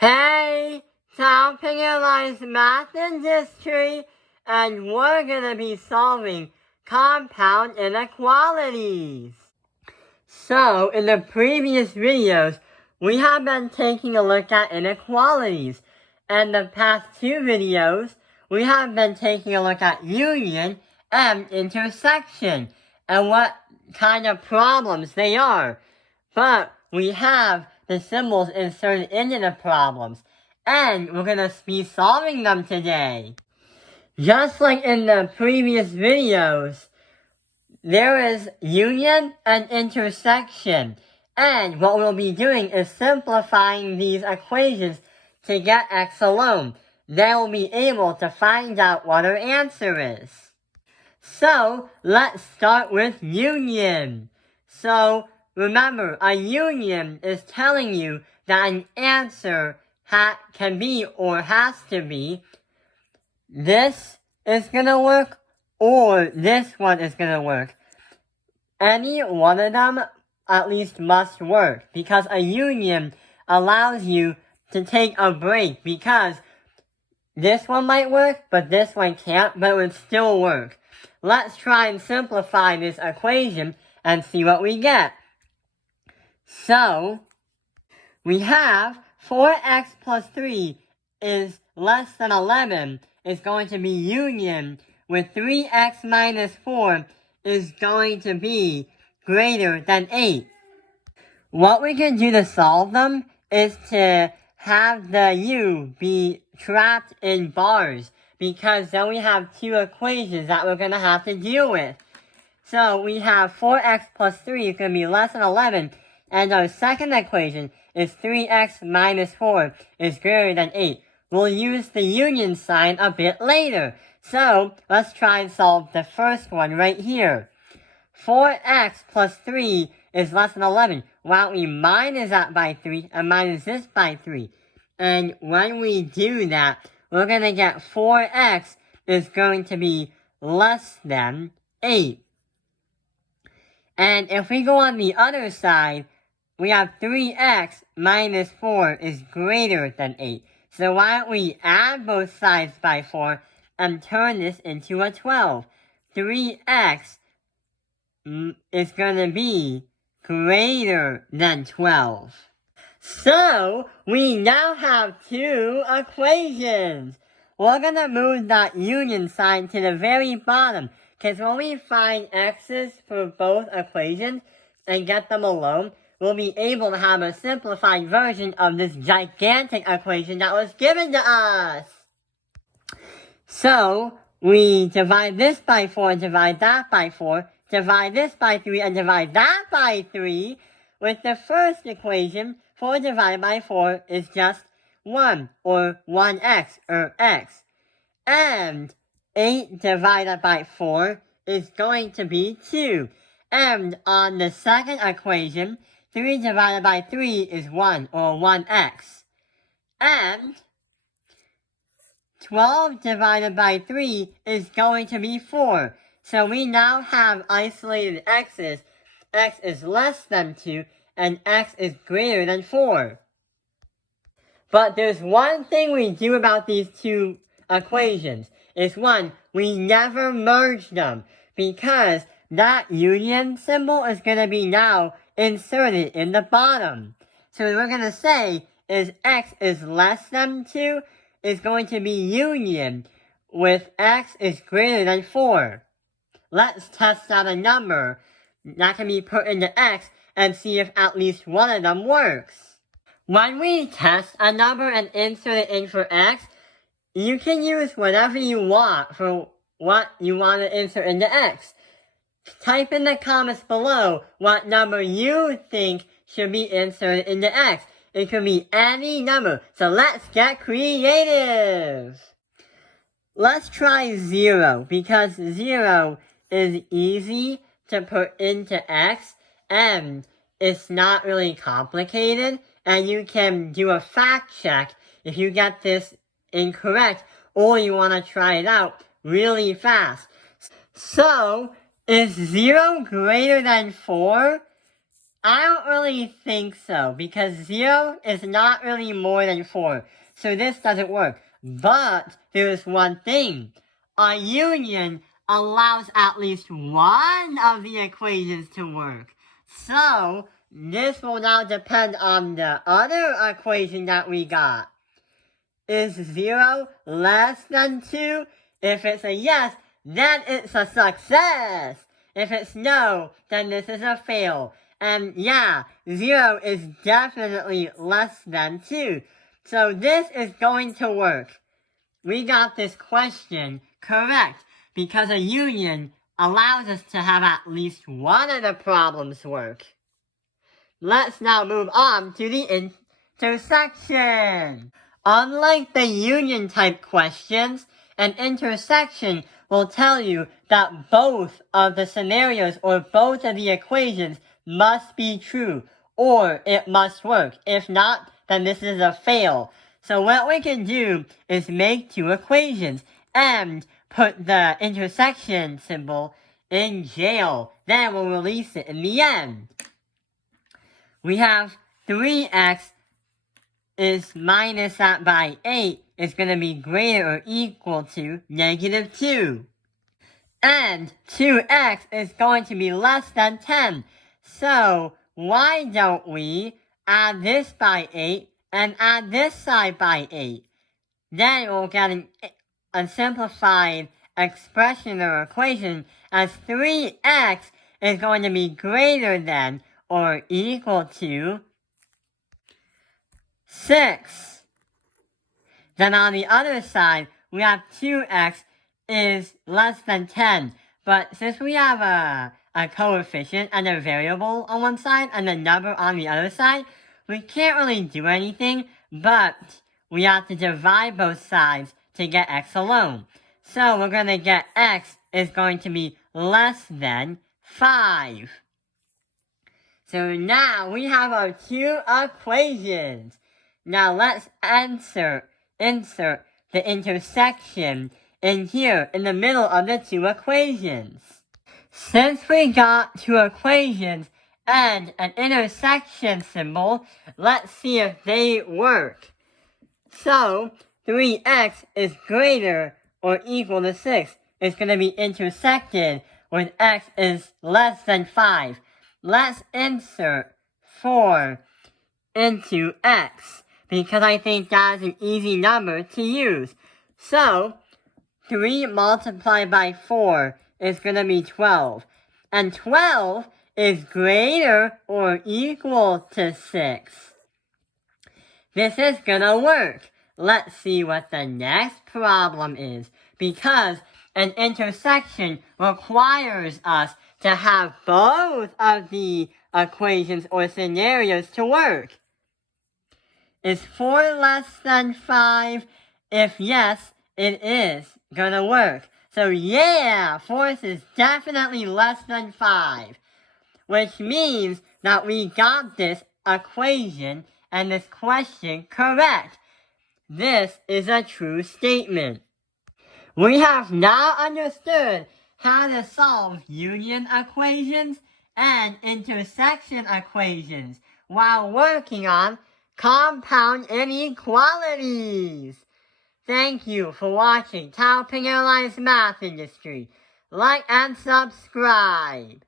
Hey, Topic Realized Math and History, and we're gonna be solving compound inequalities. So, in the previous videos, we have been taking a look at inequalities, and the past two videos, we have been taking a look at union and intersection, and what kind of problems they are. But we have the symbols inserted into the problems, and we're gonna be solving them today. Just like in the previous videos, there is union and intersection, and what we'll be doing is simplifying these equations to get x alone. Then we'll be able to find out what our answer is. So, let's start with union. So, remember, a union is telling you that an answer can be or has to be this is gonna work or this one is gonna work. Any one of them at least must work because a union allows you to take a break because this one might work, but this one can't, but it would still work. Let's try and simplify this equation and see what we get. So, we have 4x plus 3 is less than 11 is going to be union with 3x minus 4 is going to be greater than 8. What we can do to solve them is to have the u be trapped in bars because then we have two equations that we're going to have to deal with. So we have 4x plus 3 is going to be less than 11, and our second equation is 3x minus 4 is greater than 8. We'll use the union sign a bit later. So let's try and solve the first one right here. 4x plus 3 is less than 11. Why don't we minus that by 3 and minus this by 3? And when we do that, we're going to get 4x is going to be less than 8. And if we go on the other side, we have 3x minus 4 is greater than 8. So why don't we add both sides by 4 and turn this into a 12. 3x is going to be greater than 12. So, we now have two equations. We're going to move that union sign to the very bottom, because when we find x's for both equations and get them alone, we'll be able to have a simplified version of this gigantic equation that was given to us. So, we divide this by 4 and divide that by 4, divide this by 3 and divide that by 3. With the first equation, 4 divided by 4 is just 1, or 1x, or x. And 8 divided by 4 is going to be 2. And on the second equation, 3 divided by 3 is 1, or 1x. And 12 divided by 3 is going to be 4. So we now have isolated x's. X is less than 2, and x is greater than 4. But there's one thing we do about these two equations. Is one, we never merge them, because that union symbol is going to be now inserted in the bottom. So what we're going to say is x is less than 2 is going to be union with x is greater than 4. Let's test out a number that can be put into x and see if at least one of them works. When we test a number and insert it in for x, you can use whatever you want for what you want to insert into x. Type in the comments below what number you think should be inserted into x. It could be any number, so let's get creative. Let's try 0, because 0 is easy to put into x, and it's not really complicated, and you can do a fact check if you get this incorrect, or you want to try it out really fast. So, is 0 greater than 4? I don't really think so, because 0 is not really more than 4, so this doesn't work. But there's one thing. A union allows at least one of the equations to work. So, this will now depend on the other equation that we got. Is 0 less than 2? If it's a yes, then it's a success. If it's no, then this is a fail. And yeah, 0 is definitely less than 2. So this is going to work. We got this question correct because a union allows us to have at least one of the problems work. Let's now move on to the intersection. Unlike the union type questions, an intersection will tell you that both of the scenarios or both of the equations must be true, or it must work. If not, then this is a fail. So what we can do is make two equations and put the intersection symbol in jail. Then we'll release it in the end. We have 3x is minus that by 8 is going to be greater or equal to negative 2. And 2x is going to be less than 10. So why don't we add this by 8 and add this side by 8? Then we'll get a simplified expression or equation as 3x is going to be greater than or equal to 6. Then on the other side, we have 2x is less than 10. But since we have a coefficient and a variable on one side and a number on the other side, we can't really do anything, but we have to divide both sides to get x alone. So we're going to get x is going to be less than 5. So now we have our two equations. Now let's insert the intersection in here in the middle of the two equations. Since we got two equations and an intersection symbol, let's see if they work. So 3x is greater or equal to 6. It's going to be intersected when x is less than 5. Let's insert 4 into x, because I think that's an easy number to use. So 3 multiplied by 4 is going to be 12. And 12 is greater or equal to 6. This is going to work. Let's see what the next problem is, because an intersection requires us to have both of the equations or scenarios to work. Is 4 less than 5? If yes, it is gonna work. So yeah, 4 is definitely less than 5. Which means that we got this equation and this question correct. This is a true statement. We have now understood how to solve union equations and intersection equations while working on compound inequalities. Thank you for watching Taoping Airlines Math Industry. Like and subscribe.